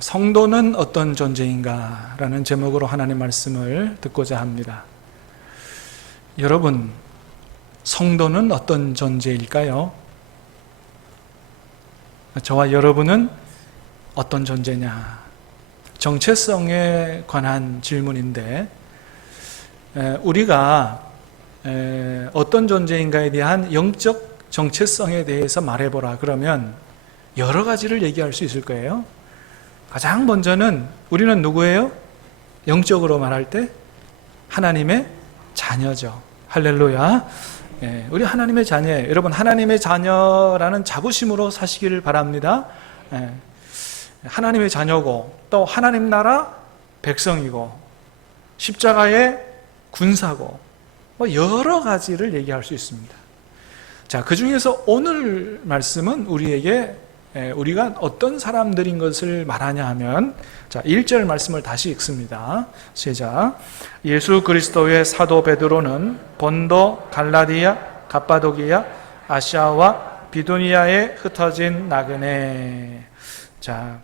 성도는 어떤 존재인가 라는 제목으로 하나님의 말씀을 듣고자 합니다. 여러분, 성도는 어떤 존재일까요? 저와 여러분은 어떤 존재냐? 정체성에 관한 질문인데, 우리가 어떤 존재인가에 대한 영적 정체성에 대해서 말해보라 그러면 여러 가지를 얘기할 수 있을 거예요. 가장 먼저는 우리는 누구예요? 영적으로 말할 때 하나님의 자녀죠. 할렐루야. 우리 하나님의 자녀예요. 여러분, 하나님의 자녀라는 자부심으로 사시기를 바랍니다. 하나님의 자녀고, 또 하나님 나라 백성이고, 십자가의 군사고, 여러 가지를 얘기할 수 있습니다. 자, 그 중에서 오늘 말씀은 우리가 어떤 사람들인 것을 말하냐 하면, 자, 1절 말씀을 다시 읽습니다. 시작. 예수 그리스도의 사도 베드로는 본도, 갈라디아, 갑바도기아, 아시아와 비두니아에 흩어진 나그네. 자,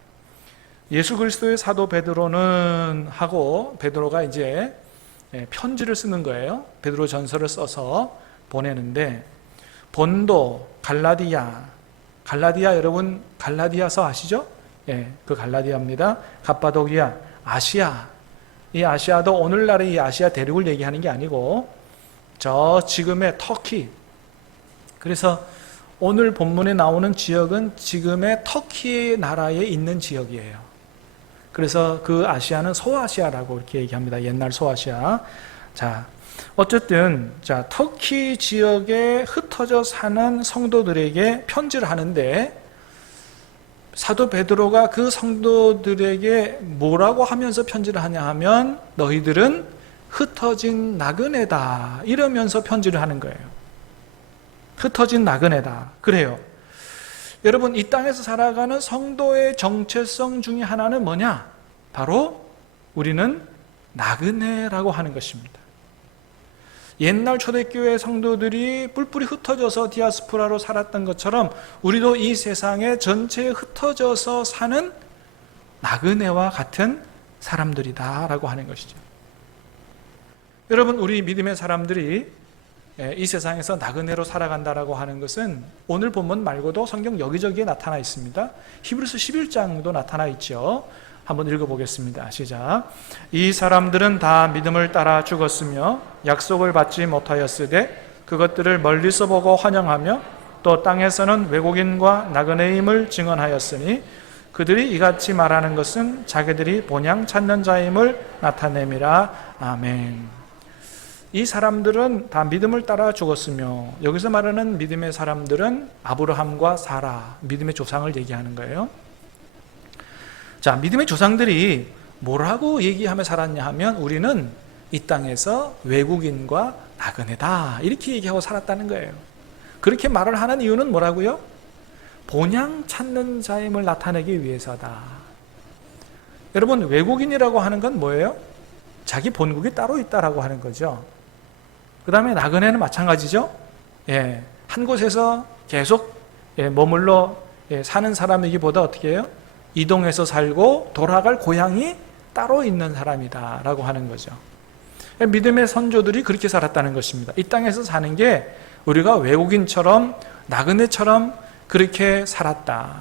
예수 그리스도의 사도 베드로는 하고, 베드로가 이제 편지를 쓰는 거예요. 베드로 전서를 써서 보내는데, 본도, 갈라디아 여러분, 갈라디아서 아시죠? 그 갈라디아입니다. 갑바도기아, 아시아. 이 아시아도 오늘날의 이 아시아 대륙을 얘기하는 게 아니고 저 지금의 터키. 그래서 오늘 본문에 나오는 지역은 지금의 터키 나라에 있는 지역이에요. 그래서 그 아시아는 소아시아라고 이렇게 얘기합니다. 옛날 소아시아. 자, 어쨌든 자, 터키 지역에 흩어져 사는 성도들에게 편지를 하는데, 사도 베드로가 그 성도들에게 뭐라고 하면서 편지를 하냐 하면, 너희들은 흩어진 나그네다 이러면서 편지를 하는 거예요. 흩어진 나그네다. 그래요. 여러분, 이 땅에서 살아가는 성도의 정체성 중에 하나는 뭐냐? 바로 우리는 나그네라고 하는 것입니다. 옛날 초대교회 성도들이 뿔뿔이 흩어져서 디아스포라로 살았던 것처럼 우리도 이 세상에 전체에 흩어져서 사는 나그네와 같은 사람들이다라고 하는 것이죠. 여러분, 우리 믿음의 사람들이 이 세상에서 나그네로 살아간다라고 하는 것은 오늘 본문 말고도 성경 여기저기에 나타나 있습니다. 히브리서 11장도 나타나 있죠. 한번 읽어보겠습니다. 시작. 이 사람들은 다 믿음을 따라 죽었으며 약속을 받지 못하였으되 그것들을 멀리서 보고 환영하며 또 땅에서는 외국인과 나그네임을 증언하였으니 그들이 이같이 말하는 것은 자기들이 본향 찾는 자임을 나타냄이라. 아멘. 이 사람들은 다 믿음을 따라 죽었으며, 여기서 말하는 믿음의 사람들은 아브라함과 사라, 믿음의 조상을 얘기하는 거예요. 자, 믿음의 조상들이 뭐라고 얘기하며 살았냐 하면, 우리는 이 땅에서 외국인과 나그네다 이렇게 얘기하고 살았다는 거예요. 그렇게 말을 하는 이유는 뭐라고요? 본향 찾는 자임을 나타내기 위해서다. 여러분, 외국인이라고 하는 건 뭐예요? 자기 본국이 따로 있다라고 하는 거죠. 그 다음에 나그네는 마찬가지죠. 한 곳에서 계속 머물러 사는 사람이기보다 어떻게 해요? 이동해서 살고 돌아갈 고향이 따로 있는 사람이다 라고 하는 거죠. 믿음의 선조들이 그렇게 살았다는 것입니다. 이 땅에서 사는 게 우리가 외국인처럼 나그네처럼 그렇게 살았다.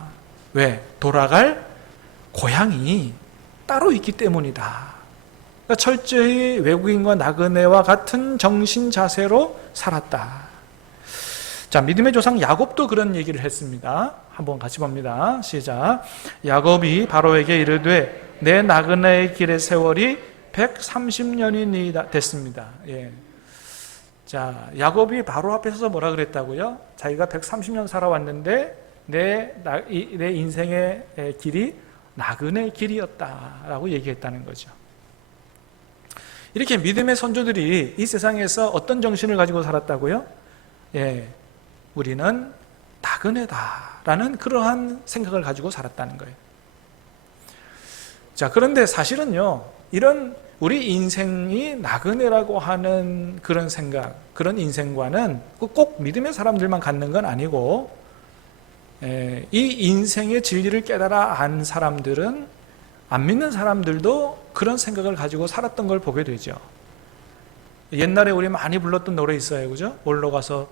왜? 돌아갈 고향이 따로 있기 때문이다. 그러니까 철저히 외국인과 나그네와 같은 정신 자세로 살았다. 자, 믿음의 조상 야곱도 그런 얘기를 했습니다. 한번 같이 봅니다. 시작. 야곱이 바로에게 이르되 내 나그네의 길의 세월이 130년이 됐습니다. 자, 야곱이 바로 앞에 서서 뭐라 그랬다고요? 자기가 130년 살아왔는데 내 인생의 길이 나그네의 길이었다라고 얘기했다는 거죠. 이렇게 믿음의 선조들이 이 세상에서 어떤 정신을 가지고 살았다고요? 우리는 나그네다라는 그러한 생각을 가지고 살았다는 거예요. 자, 그런데 사실은요, 이런 우리 인생이 나그네라고 하는 그런 생각, 그런 인생관은 꼭 믿음의 사람들만 갖는 건 아니고, 이 인생의 진리를 깨달아 안 사람들은 안 믿는 사람들도 그런 생각을 가지고 살았던 걸 보게 되죠. 옛날에 우리 많이 불렀던 노래 있어요, 그죠? 원로 가수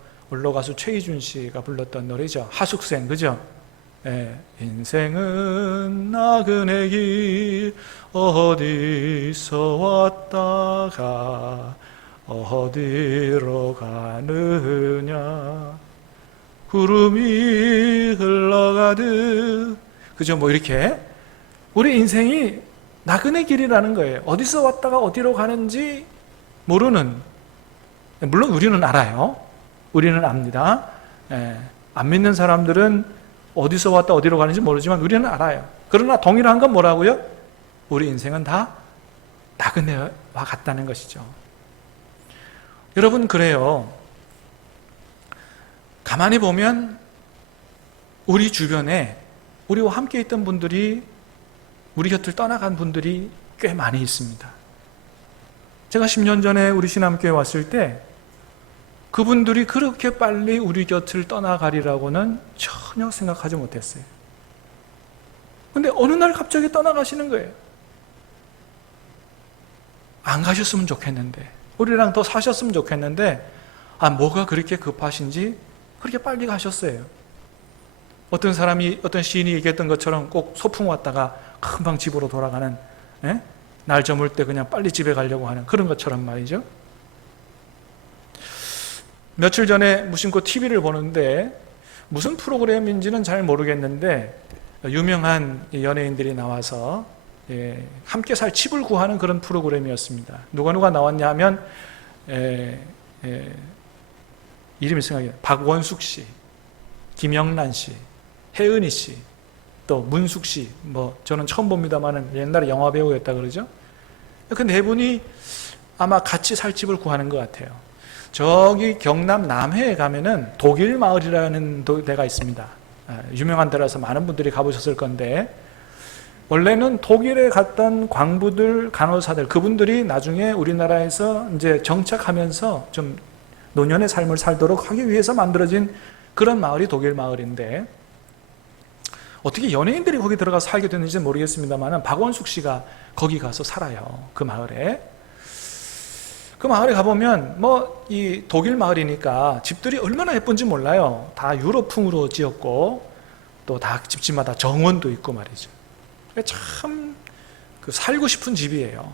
최희준 씨가 불렀던 노래죠. 하숙생, 그죠? 예, 인생은 나그네 길 어디서 왔다가 어디로 가느냐 구름이 흘러가듯, 그죠? 뭐 이렇게 우리 인생이 나그네 길이라는 거예요. 어디서 왔다가 어디로 가는지 모르는, 물론 우리는 알아요. 우리는 압니다. 안 믿는 사람들은 어디서 왔다 어디로 가는지 모르지만 우리는 알아요. 그러나 동일한 건 뭐라고요? 우리 인생은 다 나그네와 같다는 것이죠. 여러분, 그래요. 가만히 보면 우리 주변에 우리와 함께 있던 분들이, 우리 곁을 떠나간 분들이 꽤 많이 있습니다. 제가 10년 전에 우리 신암교회 왔을 때 그분들이 그렇게 빨리 우리 곁을 떠나가리라고는 전혀 생각하지 못했어요. 근데 어느 날 갑자기 떠나가시는 거예요. 안 가셨으면 좋겠는데, 우리랑 더 사셨으면 좋겠는데, 뭐가 그렇게 급하신지 그렇게 빨리 가셨어요. 어떤 사람이, 어떤 시인이 얘기했던 것처럼 꼭 소풍 왔다가 금방 집으로 돌아가는, 날 저물 때 그냥 빨리 집에 가려고 하는 그런 것처럼 말이죠. 며칠 전에 무심코 TV를 보는데 무슨 프로그램인지는 잘 모르겠는데 유명한 연예인들이 나와서 함께 살 집을 구하는 그런 프로그램이었습니다. 누가 나왔냐 하면 이름이 생각이 나요. 박원숙 씨, 김영란 씨, 혜은이 씨, 또 문숙 씨, 저는 처음 봅니다만은 옛날에 영화 배우였다 그러죠. 그 네 분이 아마 같이 살 집을 구하는 것 같아요. 저기 경남 남해에 가면은 독일 마을이라는 데가 있습니다. 유명한 데라서 많은 분들이 가보셨을 건데, 원래는 독일에 갔던 광부들, 간호사들, 그분들이 나중에 우리나라에서 이제 정착하면서 좀 노년의 삶을 살도록 하기 위해서 만들어진 그런 마을이 독일 마을인데, 어떻게 연예인들이 거기 들어가서 살게 됐는지 모르겠습니다만 박원숙 씨가 거기 가서 살아요. 그 마을에. 그 마을에 가보면 이 독일 마을이니까 집들이 얼마나 예쁜지 몰라요. 다 유럽풍으로 지었고 또 다 집집마다 정원도 있고 말이죠. 참 살고 싶은 집이에요.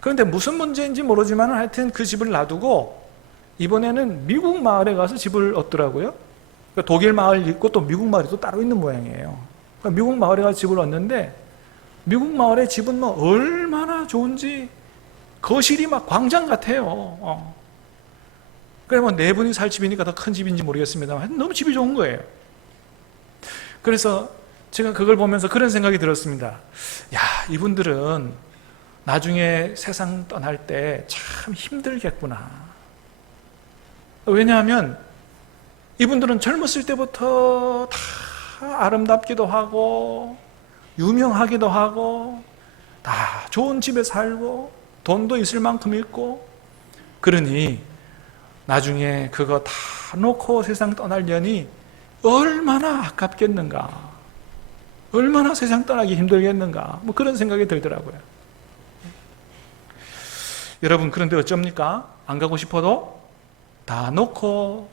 그런데 무슨 문제인지 모르지만 하여튼 그 집을 놔두고 이번에는 미국 마을에 가서 집을 얻더라고요. 독일 마을 있고 또 미국 마을이 또 따로 있는 모양이에요. 미국 마을에 가서 집을 얻는데 미국 마을의 집은 얼마나 좋은지 거실이 막 광장 같아요. 그래 네 분이 살 집이니까 더 큰 집인지 모르겠습니다만 너무 집이 좋은 거예요. 그래서 제가 그걸 보면서 그런 생각이 들었습니다. 야, 이분들은 나중에 세상 떠날 때 참 힘들겠구나. 왜냐하면 이분들은 젊었을 때부터 다 아름답기도 하고 유명하기도 하고 다 좋은 집에 살고 돈도 있을 만큼 있고, 그러니 나중에 그거 다 놓고 세상 떠나려니 얼마나 아깝겠는가, 얼마나 세상 떠나기 힘들겠는가, 그런 생각이 들더라고요. 여러분, 그런데 어쩝니까? 안 가고 싶어도 다 놓고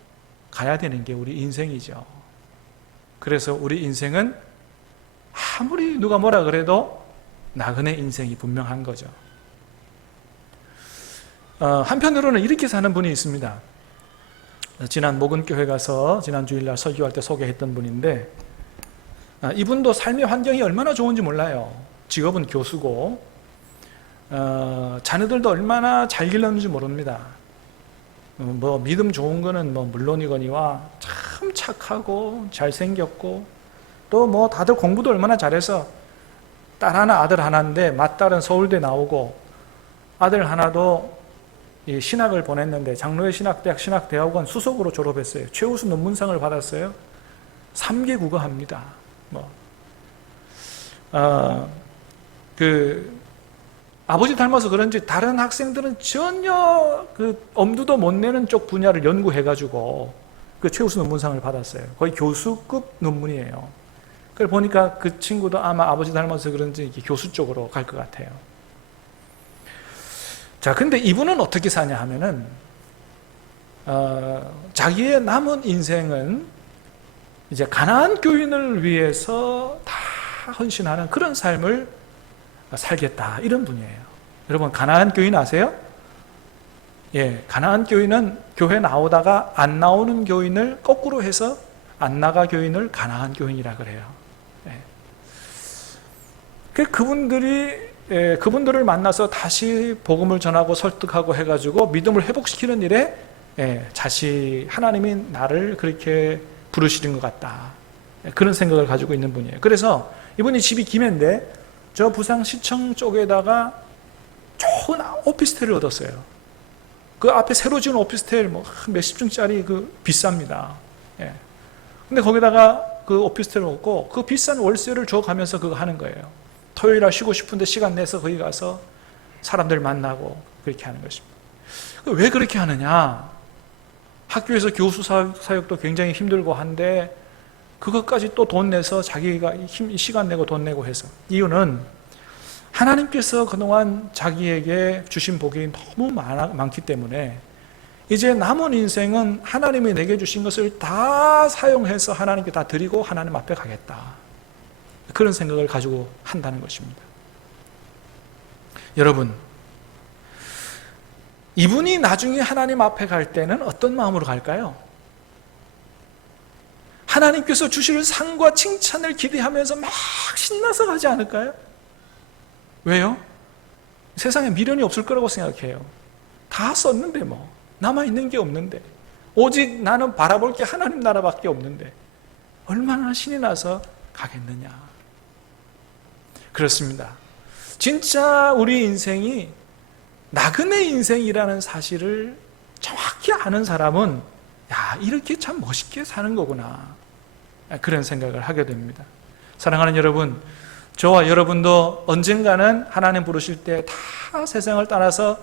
가야 되는 게 우리 인생이죠. 그래서 우리 인생은 아무리 누가 뭐라 그래도 나그네 인생이 분명한 거죠. 한편으로는 이렇게 사는 분이 있습니다. 지난 목은교회 가서 지난 주일날 설교할 때 소개했던 분인데, 이분도 삶의 환경이 얼마나 좋은지 몰라요. 직업은 교수고 자녀들도 얼마나 잘 길렀는지 모릅니다. 믿음 좋은 거는 물론이거니와 참 착하고 잘생겼고 또 다들 공부도 얼마나 잘해서 딸 하나 아들 하나인데 맏딸은 서울대 나오고 아들 하나도 신학을 보냈는데 장로회 신학대학 신학대학원 수석으로 졸업했어요. 최우수 논문상을 받았어요. 3개 국어합니다. 아버지 닮아서 그런지 다른 학생들은 전혀 엄두도 못 내는 쪽 분야를 연구해가지고 최우수 논문상을 받았어요. 거의 교수급 논문이에요. 그걸 보니까 그 친구도 아마 아버지 닮아서 그런지 이렇게 교수 쪽으로 갈 것 같아요. 자, 근데 이분은 어떻게 사냐 하면은 자기의 남은 인생은 이제 가나안 교인을 위해서 다 헌신하는 그런 삶을 살겠다, 이런 분이에요. 여러분, 가나안 교인 아세요? 예, 가나안 교인은 교회 나오다가 안 나오는 교인을 거꾸로 해서 안 나가 교인을 가나안 교인이라 그래요. 예. 그분들을 만나서 다시 복음을 전하고 설득하고 해가지고 믿음을 회복시키는 일에 하나님이 나를 그렇게 부르시는 것 같다, 그런 생각을 가지고 있는 분이에요. 그래서 이분이 집이 김해인데 저 부산시청 쪽에다가 좋은 오피스텔을 얻었어요. 그 앞에 새로 지은 오피스텔 뭐 몇십 층짜리 비쌉니다. 예. 근데 거기다가 그 오피스텔을 얻고 그 비싼 월세를 줘가면서 그거 하는 거예요. 토요일날 쉬고 싶은데 시간 내서 거기 가서 사람들 만나고 그렇게 하는 것입니다. 왜 그렇게 하느냐? 학교에서 교수 사역도 굉장히 힘들고 한데 그것까지 또 돈 내서 자기가 시간 내고 돈 내고 해서. 이유는 하나님께서 그동안 자기에게 주신 복이 너무 많기 때문에 이제 남은 인생은 하나님이 내게 주신 것을 다 사용해서 하나님께 다 드리고 하나님 앞에 가겠다, 그런 생각을 가지고 한다는 것입니다. 여러분, 이분이 나중에 하나님 앞에 갈 때는 어떤 마음으로 갈까요? 하나님께서 주실 상과 칭찬을 기대하면서 막 신나서 가지 않을까요? 왜요? 세상에 미련이 없을 거라고 생각해요. 다 썼는데 뭐 남아있는 게 없는데, 오직 나는 바라볼 게 하나님 나라밖에 없는데 얼마나 신이 나서 가겠느냐. 그렇습니다. 진짜 우리 인생이 나그네 인생이라는 사실을 정확히 아는 사람은 이렇게 참 멋있게 사는 거구나, 그런 생각을 하게 됩니다. 사랑하는 여러분, 저와 여러분도 언젠가는 하나님 부르실 때 다 세상을 떠나서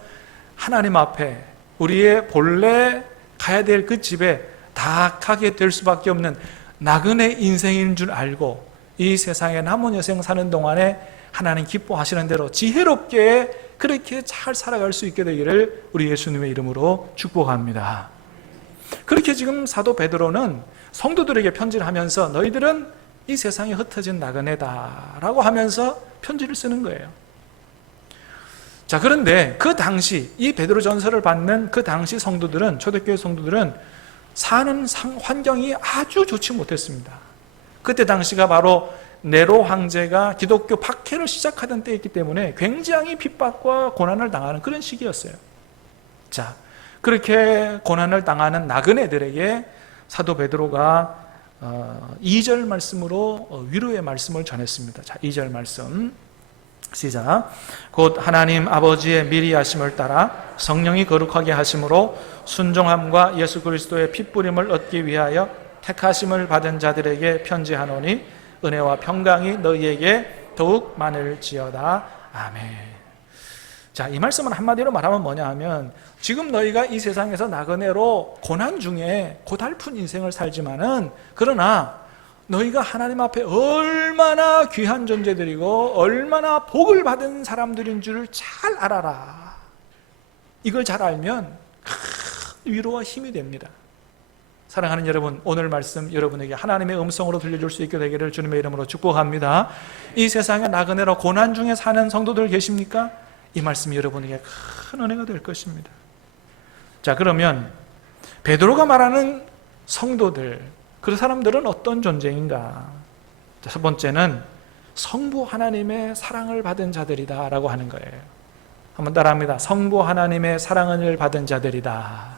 하나님 앞에 우리의 본래 가야 될 그 집에 다 가게 될 수밖에 없는 나그네 인생인 줄 알고 이 세상에 남은 여생 사는 동안에 하나님 기뻐하시는 대로 지혜롭게 그렇게 잘 살아갈 수 있게 되기를 우리 예수님의 이름으로 축복합니다. 그렇게 지금 사도 베드로는 성도들에게 편지를 하면서 너희들은 이 세상에 흩어진 나그네다라고 하면서 편지를 쓰는 거예요. 자, 그런데 그 당시 이 베드로 전서를 받는 그 당시 성도들은, 초대교회 성도들은 사는 환경이 아주 좋지 못했습니다. 그때 당시가 바로 네로 황제가 기독교 박해를 시작하던 때였기 때문에 굉장히 핍박과 고난을 당하는 그런 시기였어요. 자, 그렇게 고난을 당하는 나그네들에게 사도 베드로가 2절 말씀으로 위로의 말씀을 전했습니다. 자, 2절 말씀 시작. 곧 하나님 아버지의 미리 하심을 따라 성령이 거룩하게 하심으로 순종함과 예수 그리스도의 핏부림을 얻기 위하여 택하심을 받은 자들에게 편지하노니 은혜와 평강이 너희에게 더욱 많을지어다. 아멘. 자, 이 말씀은 한마디로 말하면 뭐냐 하면, 지금 너희가 이 세상에서 나그네로 고난 중에 고달픈 인생을 살지만은, 그러나 너희가 하나님 앞에 얼마나 귀한 존재들이고 얼마나 복을 받은 사람들인 줄을 잘 알아라. 이걸 잘 알면 큰 위로와 힘이 됩니다. 사랑하는 여러분, 오늘 말씀 여러분에게 하나님의 음성으로 들려줄 수 있게 되기를 주님의 이름으로 축복합니다. 이 세상에 나그네로 고난 중에 사는 성도들 계십니까? 이 말씀이 여러분에게 큰 은혜가 될 것입니다. 자, 그러면 베드로가 말하는 성도들, 그 사람들은 어떤 존재인가? 첫 번째는 성부 하나님의 사랑을 받은 자들이다 라고 하는 거예요. 한번 따라합니다. 성부 하나님의 사랑을 받은 자들이다.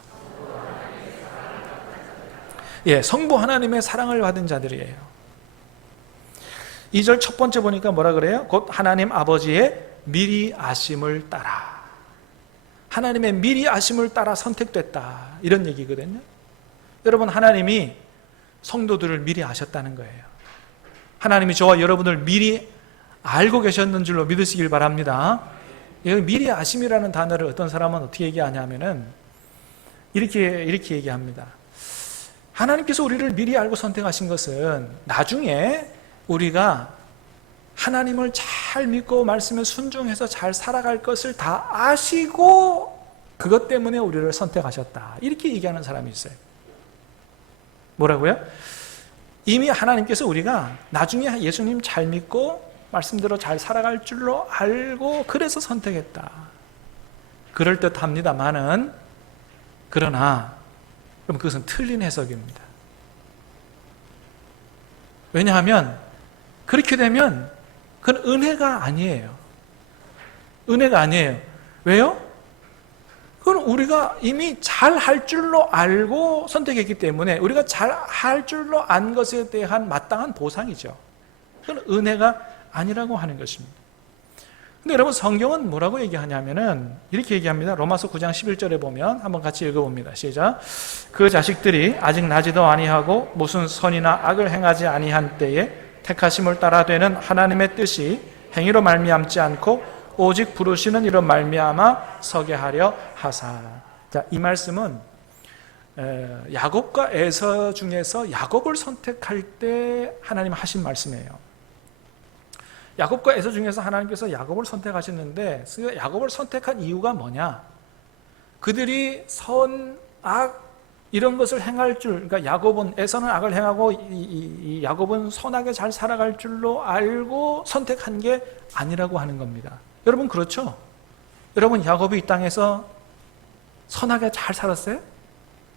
예, 성부 하나님의 사랑을 받은 자들이에요. 2절 첫 번째 보니까 뭐라 그래요? 곧 하나님 아버지의 미리 아심을 따라. 하나님의 미리 아심을 따라 선택됐다, 이런 얘기거든요. 여러분, 하나님이 성도들을 미리 아셨다는 거예요. 하나님이 저와 여러분을 미리 알고 계셨는 줄로 믿으시길 바랍니다. 여기 미리 아심이라는 단어를 어떤 사람은 어떻게 얘기하냐면은 이렇게 얘기합니다. 하나님께서 우리를 미리 알고 선택하신 것은 나중에 우리가 하나님을 잘 믿고 말씀에 순종해서 잘 살아갈 것을 다 아시고 그것 때문에 우리를 선택하셨다, 이렇게 얘기하는 사람이 있어요. 뭐라고요? 이미 하나님께서 우리가 나중에 예수님 잘 믿고 말씀대로 잘 살아갈 줄로 알고 그래서 선택했다, 그럴듯합니다마는, 그러나 그럼 그것은 틀린 해석입니다. 왜냐하면 그렇게 되면 그건 은혜가 아니에요. 은혜가 아니에요. 왜요? 그건 우리가 이미 잘 할 줄로 알고 선택했기 때문에 우리가 잘 할 줄로 안 것에 대한 마땅한 보상이죠. 그건 은혜가 아니라고 하는 것입니다. 근데 여러분, 성경은 뭐라고 얘기하냐면은 이렇게 얘기합니다. 로마서 9장 11절에 보면 한번 같이 읽어봅니다. 시작. 그 자식들이 아직 나지도 아니하고 무슨 선이나 악을 행하지 아니한 때에 택하심을 따라 되는 하나님의 뜻이 행위로 말미암지 않고 오직 부르시는 이로 말미암아 서게 하려 하사. 자, 이 말씀은 야곱과 에서 중에서 야곱을 선택할 때 하나님 하신 말씀이에요. 야곱과 에서 중에서 하나님께서 야곱을 선택하셨는데, 야곱을 선택한 이유가 뭐냐? 그들이 선, 악 이런 것을 행할 줄, 그러니까 야곱은, 에서는 악을 행하고 이 야곱은 선하게 잘 살아갈 줄로 알고 선택한 게 아니라고 하는 겁니다. 여러분, 그렇죠? 여러분, 야곱이 이 땅에서 선하게 잘 살았어요?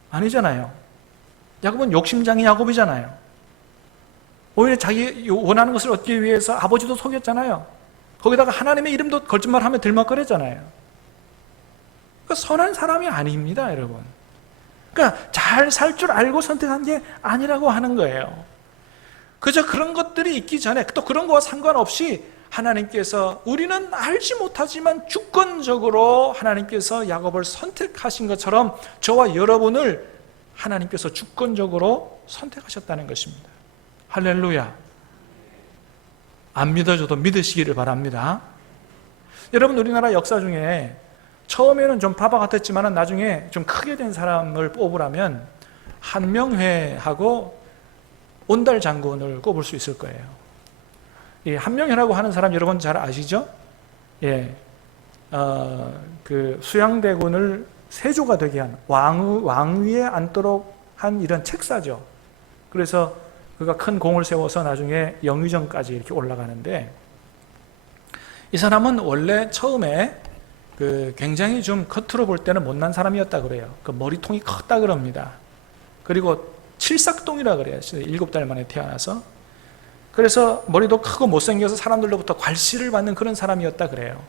아니잖아요. 야곱은 욕심장이 야곱이잖아요. 오히려 자기 원하는 것을 얻기 위해서 아버지도 속였잖아요. 거기다가 하나님의 이름도 거짓말하며 들먹거렸잖아요. 그러니까 선한 사람이 아닙니다, 여러분. 그러니까 잘 살 줄 알고 선택한 게 아니라고 하는 거예요. 그저 그런 것들이 있기 전에, 또 그런 거와 상관없이 하나님께서, 우리는 알지 못하지만 주권적으로 하나님께서 야곱을 선택하신 것처럼 저와 여러분을 하나님께서 주권적으로 선택하셨다는 것입니다. 할렐루야. 안 믿어줘도 믿으시기를 바랍니다. 여러분, 우리나라 역사 중에 처음에는 좀 바보 같았지만 나중에 좀 크게 된 사람을 뽑으라면 한명회하고 온달 장군을 꼽을 수 있을 거예요. 이 한명회라고 하는 사람 여러분 잘 아시죠? 예, 그 수양대군을 세조가 되게 한, 왕위에 앉도록 한 이런 책사죠. 그래서 그가 큰 공을 세워서 나중에 영의정까지 이렇게 올라가는데, 이 사람은 원래 처음에 그 굉장히 좀 겉으로 볼 때는 못난 사람이었다 그래요. 그 머리통이 컸다 그럽니다. 그리고 칠삭동이라 그래요. 7달 만에 태어나서. 그래서 머리도 크고 못생겨서 사람들로부터 괄시를 받는 그런 사람이었다 그래요.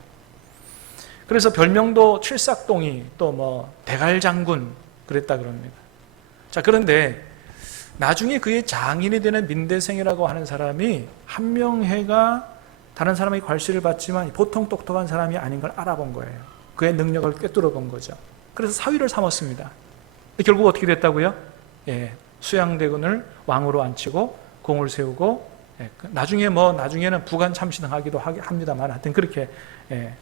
그래서 별명도 칠삭동이, 또 뭐 대갈장군 그랬다 그럽니다. 자, 그런데 나중에 그의 장인이 되는 민대생이라고 하는 사람이 한명회가 다른 사람의 괄시를 받지만 보통 똑똑한 사람이 아닌 걸 알아본 거예요. 그의 능력을 꿰뚫어 본 거죠. 그래서 사위를 삼았습니다. 결국 어떻게 됐다고요? 예, 수양대군을 왕으로 앉히고 공을 세우고, 예, 나중에는 부관 참신하기도 합니다만 하여튼 그렇게, 예,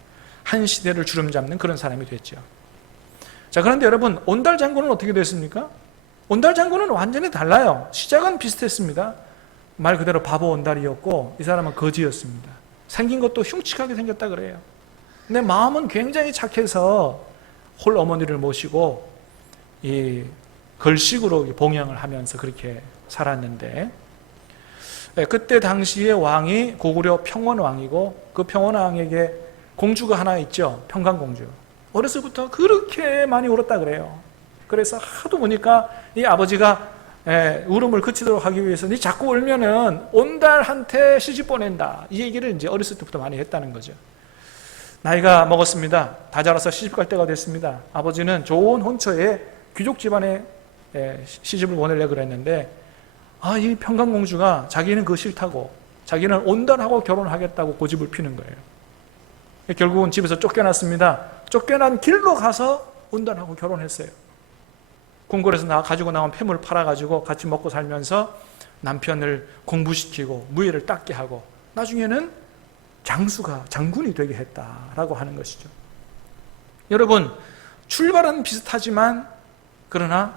한 시대를 주름잡는 그런 사람이 됐죠. 자, 그런데 여러분, 온달 장군은 어떻게 됐습니까? 온달 장군은 완전히 달라요. 시작은 비슷했습니다. 말 그대로 바보 온달이었고, 이 사람은 거지였습니다. 생긴 것도 흉측하게 생겼다 그래요. 근데 마음은 굉장히 착해서 홀 어머니를 모시고 이 걸식으로 봉양을 하면서 그렇게 살았는데, 그때 당시에 왕이 고구려 평원왕이고, 그 평원왕에게 공주가 하나 있죠. 평강공주. 어렸을 때부터 그렇게 많이 울었다 그래요. 그래서 하도 보니까 이 아버지가 울음을 그치도록 하기 위해서 니 자꾸 울면은 온달한테 시집 보낸다, 이 얘기를 이제 어렸을 때부터 많이 했다는 거죠. 나이가 먹었습니다. 다 자라서 시집 갈 때가 됐습니다. 아버지는 좋은 혼처에 귀족 집안에 시집을 보내려고 그랬는데, 이 평강공주가 자기는 그거 싫다고, 자기는 온달하고 결혼하겠다고 고집을 피는 거예요. 결국은 집에서 쫓겨났습니다. 쫓겨난 길로 가서 온달하고 결혼했어요. 궁궐에서 가지고 나온 폐물 팔아가지고 같이 먹고 살면서 남편을 공부시키고 무예를 닦게 하고 나중에는 장군이 되게 했다라고 하는 것이죠. 여러분, 출발은 비슷하지만 그러나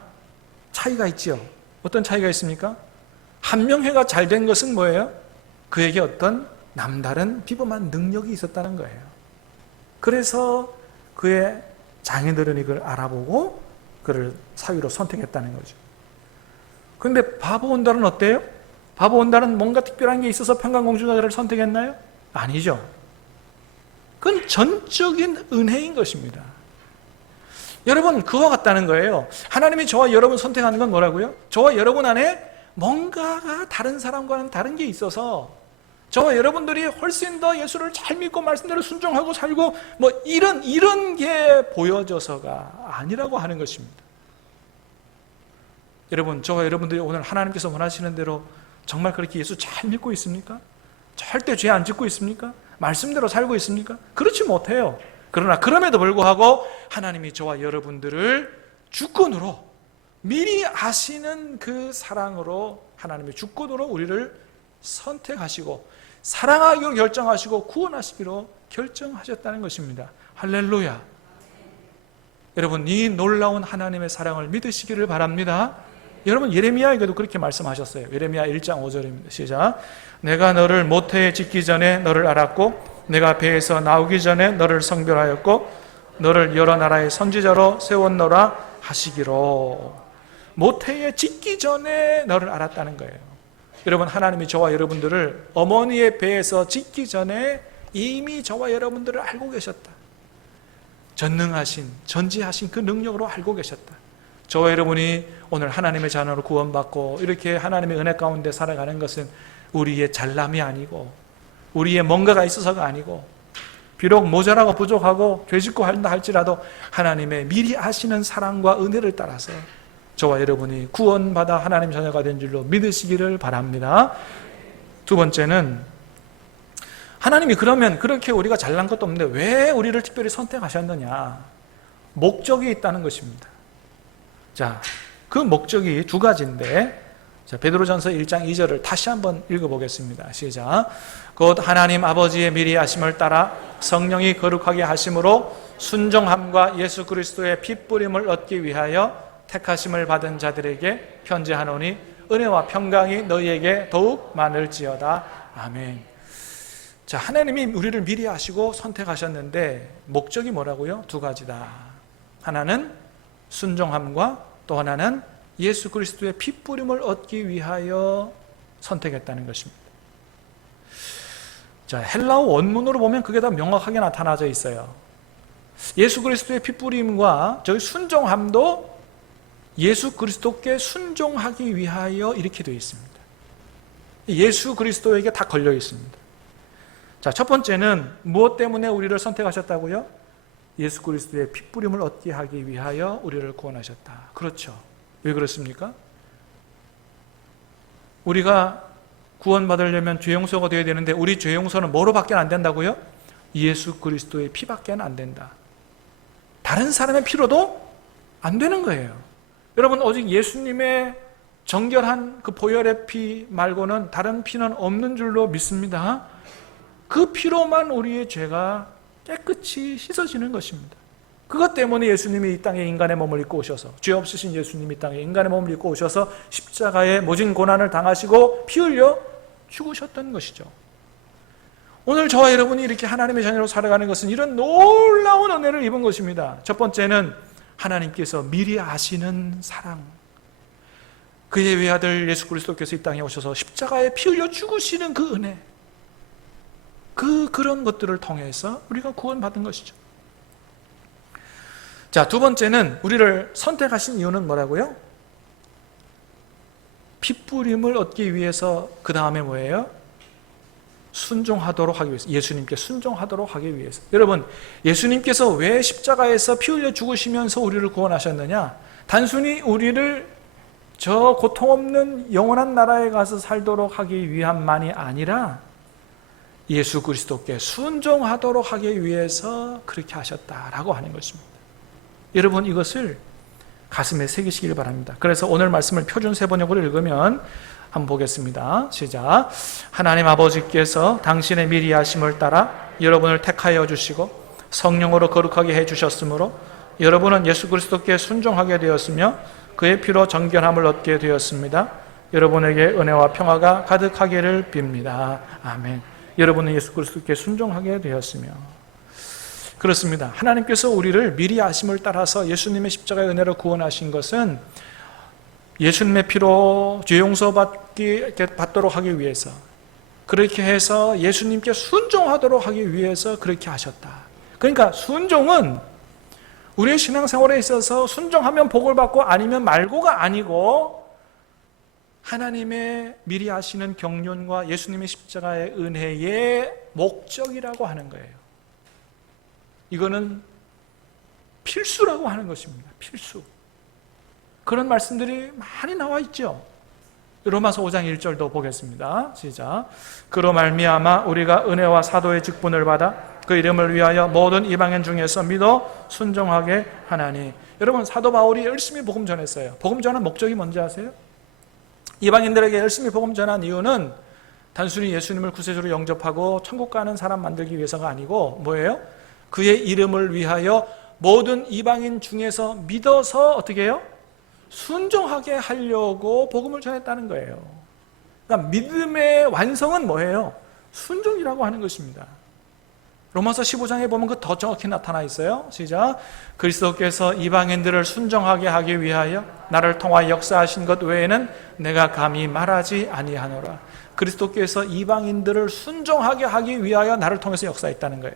차이가 있죠. 어떤 차이가 있습니까? 한명회가 잘 된 것은 뭐예요? 그에게 어떤 남다른 비범한 능력이 있었다는 거예요. 그래서 그의 장인들은 이걸 알아보고 그를 사위로 선택했다는 거죠. 그런데 바보 온달은 어때요? 바보 온달은 뭔가 특별한 게 있어서 평강공주가 그를 선택했나요? 아니죠. 그건 전적인 은혜인 것입니다. 여러분, 그와 같다는 거예요. 하나님이 저와 여러분 선택하는 건 뭐라고요? 저와 여러분 안에 뭔가가 다른 사람과는 다른 게 있어서 저와 여러분들이 훨씬 더 예수를 잘 믿고 말씀대로 순종하고 살고 이런 게 보여져서가 아니라고 하는 것입니다. 여러분, 저와 여러분들이 오늘 하나님께서 원하시는 대로 정말 그렇게 예수 잘 믿고 있습니까? 절대 죄 안 짓고 있습니까? 말씀대로 살고 있습니까? 그렇지 못해요. 그러나 그럼에도 불구하고 하나님이 저와 여러분들을 주권으로 미리 아시는 그 사랑으로 하나님의 주권으로 우리를 선택하시고 사랑하기로 결정하시고 구원하시기로 결정하셨다는 것입니다. 할렐루야. 여러분, 이 놀라운 하나님의 사랑을 믿으시기를 바랍니다. 여러분, 예레미야에게도 그렇게 말씀하셨어요. 예레미야 1장 5절입니다. 시작. 내가 너를 모태에 짓기 전에 너를 알았고 내가 배에서 나오기 전에 너를 성별하였고 너를 여러 나라의 선지자로 세웠노라 하시기로. 모태에 짓기 전에 너를 알았다는 거예요. 여러분, 하나님이 저와 여러분들을 어머니의 배에서 짓기 전에 이미 저와 여러분들을 알고 계셨다. 전능하신, 전지하신 그 능력으로 알고 계셨다. 저와 여러분이 오늘 하나님의 자녀로 구원받고 이렇게 하나님의 은혜 가운데 살아가는 것은 우리의 잘남이 아니고 우리의 뭔가가 있어서가 아니고 비록 모자라고 부족하고 죄짓고 한다 할지라도 하나님의 미리 아시는 사랑과 은혜를 따라서 저와 여러분이 구원받아 하나님 자녀가 된 줄로 믿으시기를 바랍니다. 두 번째는 하나님이 그러면 그렇게 우리가 잘난 것도 없는데 왜 우리를 특별히 선택하셨느냐? 목적이 있다는 것입니다. 자, 그 목적이 두 가지인데 자, 베드로전서 1장 2절을 다시 한번 읽어보겠습니다. 시작. 곧 하나님 아버지의 미리 하심을 따라 성령이 거룩하게 하심으로 순종함과 예수 그리스도의 핏부림을 얻기 위하여 택하심을 받은 자들에게 편지하노니 은혜와 평강이 너희에게 더욱 많을지어다. 아멘. 자, 하나님이 우리를 미리 하시고 선택하셨는데 목적이 뭐라고요? 두 가지다. 하나는 순종함과 또 하나는 예수 그리스도의 핏부림을 얻기 위하여 선택했다는 것입니다. 자, 헬라어 원문으로 보면 그게 다 명확하게 나타나져 있어요. 예수 그리스도의 핏부림과 저희 순종함도 예수 그리스도께 순종하기 위하여 이렇게 되어 있습니다. 예수 그리스도에게 다 걸려 있습니다. 자, 첫 번째는 무엇 때문에 우리를 선택하셨다고요? 예수 그리스도의 핏부림을 얻게 하기 위하여 우리를 구원하셨다. 그렇죠. 왜 그렇습니까? 우리가 구원받으려면 죄 용서가 되어야 되는데 우리 죄 용서는 뭐로 밖에 안 된다고요? 예수 그리스도의 피밖에 안 된다. 다른 사람의 피로도 안 되는 거예요. 여러분, 오직 예수님의 정결한 그 보혈의 피 말고는 다른 피는 없는 줄로 믿습니다. 그 피로만 우리의 죄가 깨끗이 씻어지는 것입니다. 그것 때문에 예수님이 이 땅에 인간의 몸을 입고 오셔서, 죄 없으신 예수님이 이 땅에 인간의 몸을 입고 오셔서 십자가에 모진 고난을 당하시고 피 흘려 죽으셨던 것이죠. 오늘 저와 여러분이 이렇게 하나님의 자녀로 살아가는 것은 이런 놀라운 은혜를 입은 것입니다. 첫 번째는 하나님께서 미리 아시는 사랑, 그의 외아들 예수 그리스도께서 이 땅에 오셔서 십자가에 피 흘려 죽으시는 그 은혜, 그런 것들을 통해서 우리가 구원받은 것이죠. 자, 두 번째는 우리를 선택하신 이유는 뭐라고요? 핏부림을 얻기 위해서. 그 다음에 뭐예요? 순종하도록 하기 위해서. 예수님께 순종하도록 하기 위해서. 여러분, 예수님께서 왜 십자가에서 피 흘려 죽으시면서 우리를 구원하셨느냐? 단순히 우리를 저 고통 없는 영원한 나라에 가서 살도록 하기 위함만이 아니라 예수 그리스도께 순종하도록 하기 위해서 그렇게 하셨다라고 하는 것입니다. 여러분, 이것을 가슴에 새기시길 바랍니다. 그래서 오늘 말씀을 표준 세번역으로 읽으면 한번 보겠습니다. 시작. 하나님 아버지께서 당신의 미리 하심을 따라 여러분을 택하여 주시고 성령으로 거룩하게 해주셨으므로 여러분은 예수 그리스도께 순종하게 되었으며 그의 피로 정결함을 얻게 되었습니다. 여러분에게 은혜와 평화가 가득하기를 빕니다. 아멘. 여러분은 예수 그리스도께 순종하게 되었으며, 그렇습니다. 하나님께서 우리를 미리 아심을 따라서 예수님의 십자가의 은혜로 구원하신 것은 예수님의 피로 죄 용서받도록 하기 위해서, 그렇게 해서 예수님께 순종하도록 하기 위해서 그렇게 하셨다. 그러니까 순종은 우리의 신앙생활에 있어서 순종하면 복을 받고 아니면 말고가 아니고, 하나님의 미리 하시는 경륜과 예수님의 십자가의 은혜의 목적이라고 하는 거예요. 이거는 필수라고 하는 것입니다. 필수. 그런 말씀들이 많이 나와 있죠. 로마서 5장 1절도 보겠습니다. 시작. 그로 말미암아 우리가 은혜와 사도의 직분을 받아 그 이름을 위하여 모든 이방인 중에서 믿어 순종하게 하나니. 여러분, 사도 바울이 열심히 복음 전했어요. 복음 전한 목적이 뭔지 아세요? 이방인들에게 열심히 복음 전한 이유는 단순히 예수님을 구세주로 영접하고 천국 가는 사람 만들기 위해서가 아니고 뭐예요? 그의 이름을 위하여 모든 이방인 중에서 믿어서 어떻게 해요? 순종하게 하려고 복음을 전했다는 거예요. 그러니까 믿음의 완성은 뭐예요? 순종이라고 하는 것입니다. 로마서 15장에 보면 그 더 정확히 나타나 있어요. 시작. 그리스도께서 이방인들을 순종하게 하기 위하여 나를 통하여 역사하신 것 외에는 내가 감히 말하지 아니하노라. 그리스도께서 이방인들을 순종하게 하기 위하여 나를 통해서 역사했다는 거예요.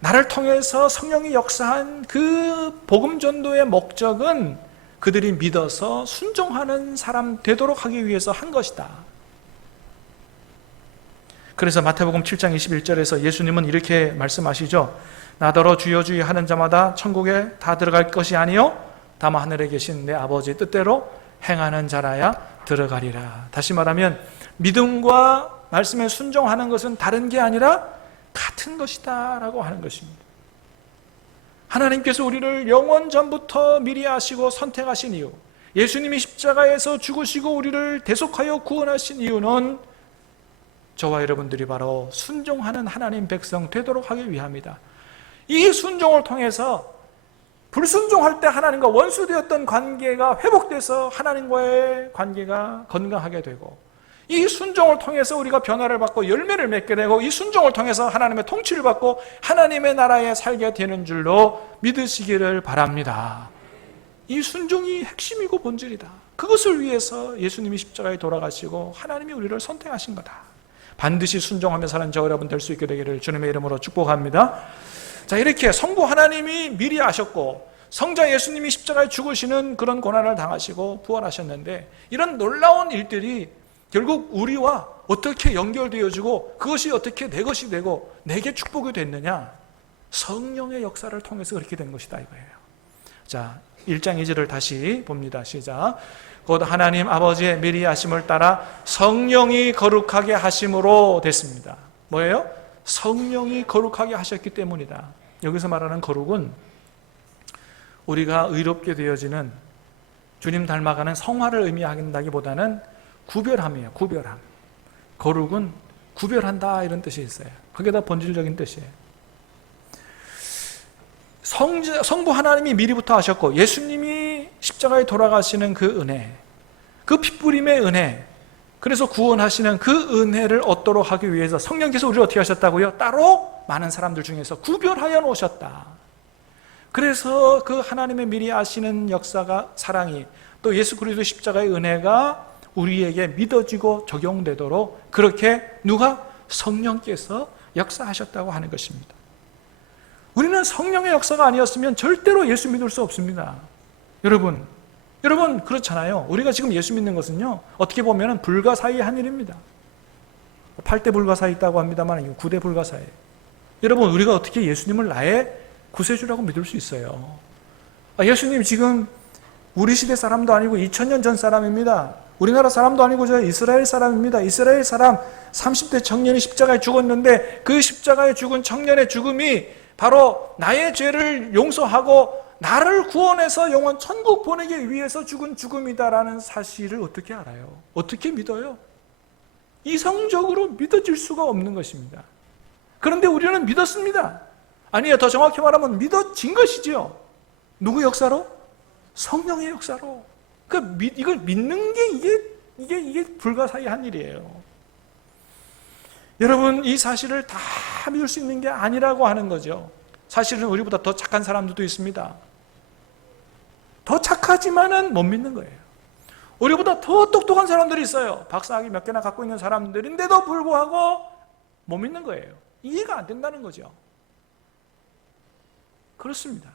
나를 통해서 성령이 역사한 그 복음 전도의 목적은 그들이 믿어서 순종하는 사람 되도록 하기 위해서 한 것이다. 그래서 마태복음 7장 21절에서 예수님은 이렇게 말씀하시죠. 나더러 주여 주여 하는 자마다 천국에 다 들어갈 것이 아니요 다만 하늘에 계신 내 아버지의 뜻대로 행하는 자라야 들어가리라. 다시 말하면 믿음과 말씀에 순종하는 것은 다른 게 아니라 같은 것이다 라고 하는 것입니다. 하나님께서 우리를 영원 전부터 미리 아시고 선택하신 이유, 예수님이 십자가에서 죽으시고 우리를 대속하여 구원하신 이유는 저와 여러분들이 바로 순종하는 하나님 백성 되도록 하기 위함이다. 이 순종을 통해서 불순종할 때 하나님과 원수되었던 관계가 회복돼서 하나님과의 관계가 건강하게 되고, 이 순종을 통해서 우리가 변화를 받고 열매를 맺게 되고, 이 순종을 통해서 하나님의 통치를 받고 하나님의 나라에 살게 되는 줄로 믿으시기를 바랍니다. 이 순종이 핵심이고 본질이다. 그것을 위해서 예수님이 십자가에 돌아가시고 하나님이 우리를 선택하신 거다. 반드시 순종하며 사는 저 여러분 될 수 있게 되기를 주님의 이름으로 축복합니다. 자, 이렇게 성부 하나님이 미리 아셨고 성자 예수님이 십자가에 죽으시는 그런 고난을 당하시고 부활하셨는데, 이런 놀라운 일들이 결국 우리와 어떻게 연결되어지고 그것이 어떻게 내 것이 되고 내게 축복이 됐느냐? 성령의 역사를 통해서 그렇게 된 것이다 이거예요. 자, 1장 2절을 다시 봅니다. 시작. 곧 하나님 아버지의 미리 하심을 따라 성령이 거룩하게 하심으로 됐습니다. 뭐예요? 성령이 거룩하게 하셨기 때문이다. 여기서 말하는 거룩은 우리가 의롭게 되어지는, 주님 닮아가는 성화를 의미한다기보다는 구별함이에요. 구별함. 거룩은 구별한다 이런 뜻이 있어요. 그게 다 본질적인 뜻이에요. 성부 하나님이 미리부터 하셨고 예수님이 십자가에 돌아가시는 그 은혜, 그 핏부림의 은혜, 그래서 구원하시는 그 은혜를 얻도록 하기 위해서 성령께서 우리를 어떻게 하셨다고요? 따로 많은 사람들 중에서 구별하여 놓으셨다. 그래서 그 하나님의 미리 아시는 역사가, 사랑이, 또 예수 그리스도 십자가의 은혜가 우리에게 믿어지고 적용되도록 그렇게 누가? 성령께서 역사하셨다고 하는 것입니다. 우리는 성령의 역사가 아니었으면 절대로 예수 믿을 수 없습니다. 여러분 그렇잖아요. 우리가 지금 예수 믿는 것은요, 어떻게 보면 불가사의의 한 일입니다. 8대 불가사의 있다고 합니다만 9대 불가사의. 여러분, 우리가 어떻게 예수님을 나의 구세주라고 믿을 수 있어요? 예수님 지금 우리 시대 사람도 아니고 2000년 전 사람입니다. 우리나라 사람도 아니고 저 이스라엘 사람입니다. 이스라엘 사람 30대 청년이 십자가에 죽었는데 그 십자가에 죽은 청년의 죽음이 바로 나의 죄를 용서하고 나를 구원해서 영원 천국 보내기 위해서 죽은 죽음이다라는 사실을 어떻게 알아요? 어떻게 믿어요? 이성적으로 믿어질 수가 없는 것입니다. 그런데 우리는 믿었습니다. 아니요, 더 정확히 말하면 믿어진 것이죠. 누구 역사로? 성령의 역사로. 이걸 믿는 게 이게 이게 불가사의한 일이에요. 여러분, 이 사실을 다 믿을 수 있는 게 아니라고 하는 거죠. 사실은 우리보다 더 착한 사람들도 있습니다. 더 착하지만은 못 믿는 거예요. 우리보다 더 똑똑한 사람들이 있어요. 박사학위 몇 개나 갖고 있는 사람들인데도 불구하고 못 믿는 거예요. 이해가 안 된다는 거죠. 그렇습니다.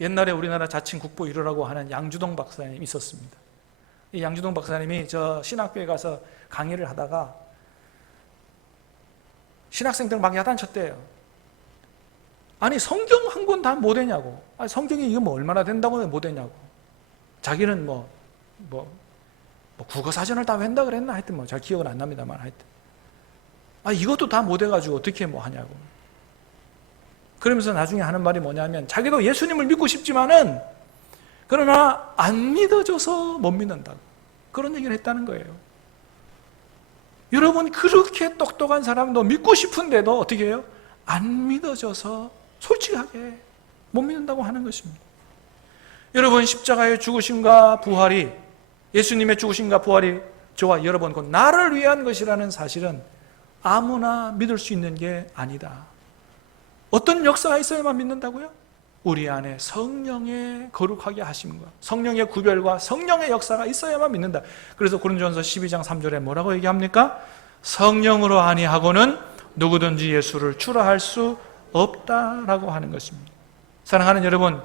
옛날에 우리나라 자칭 국보 1호라고 하는 양주동 박사님이 있었습니다. 이 양주동 박사님이 저 신학교에 가서 강의를 하다가 신학생들 막 야단쳤대요. 아니, 성경 한 권 다 못 되냐고. 아니, 성경이 이거 뭐 얼마나 된다고 못 되냐고. 자기는 국어사전을 다 웬다 그랬나? 하여튼 잘 기억은 안 납니다만 하여튼. 아, 이것도 다 못 해가지고 어떻게 하냐고. 그러면서 나중에 하는 말이 뭐냐면, 자기도 예수님을 믿고 싶지만은, 그러나 안 믿어져서 못 믿는다고. 그런 얘기를 했다는 거예요. 여러분, 그렇게 똑똑한 사람도 믿고 싶은데도 어떻게 해요? 안 믿어져서 솔직하게 못 믿는다고 하는 것입니다. 여러분, 십자가의 죽으심과 부활이, 예수님의 죽으심과 부활이 저와 여러분 곧 나를 위한 것이라는 사실은 아무나 믿을 수 있는 게 아니다. 어떤 역사가 있어야만 믿는다고요? 우리 안에 성령의 거룩하게 하심과 성령의 구별과 성령의 역사가 있어야만 믿는다. 그래서 고린도전서 12장 3절에 뭐라고 얘기합니까? 성령으로 아니하고는 누구든지 예수를 추라할 수 없다라고 하는 것입니다. 사랑하는 여러분,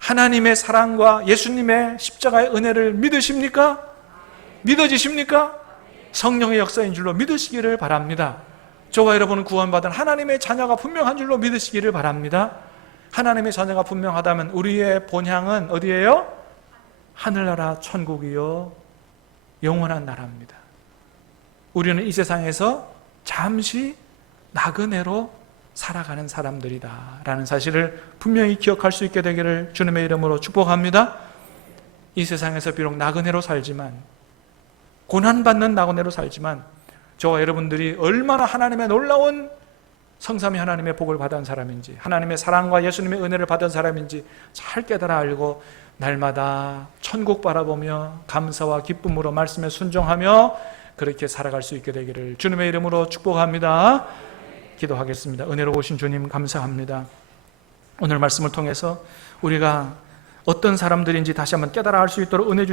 하나님의 사랑과 예수님의 십자가의 은혜를 믿으십니까? 믿어지십니까? 성령의 역사인 줄로 믿으시기를 바랍니다. 저와 여러분은 구원받은 하나님의 자녀가 분명한 줄로 믿으시기를 바랍니다. 하나님의 자녀가 분명하다면 우리의 본향은 어디예요? 하늘나라 천국이요, 영원한 나라입니다. 우리는 이 세상에서 잠시 나그네로 살아가는 사람들이다 라는 사실을 분명히 기억할 수 있게 되기를 주님의 이름으로 축복합니다. 이 세상에서 비록 나그네로 살지만, 고난받는 나그네로 살지만, 저와 여러분들이 얼마나 하나님의 놀라운 성삼위 하나님의 복을 받은 사람인지, 하나님의 사랑과 예수님의 은혜를 받은 사람인지 잘 깨달아 알고 날마다 천국 바라보며 감사와 기쁨으로 말씀에 순종하며 그렇게 살아갈 수 있게 되기를 주님의 이름으로 축복합니다. 기도하겠습니다. 은혜로우신 주님, 감사합니다. 오늘 말씀을 통해서 우리가 어떤 사람들인지 다시 한번 깨달아 알 수 있도록 은혜 주시옵소서.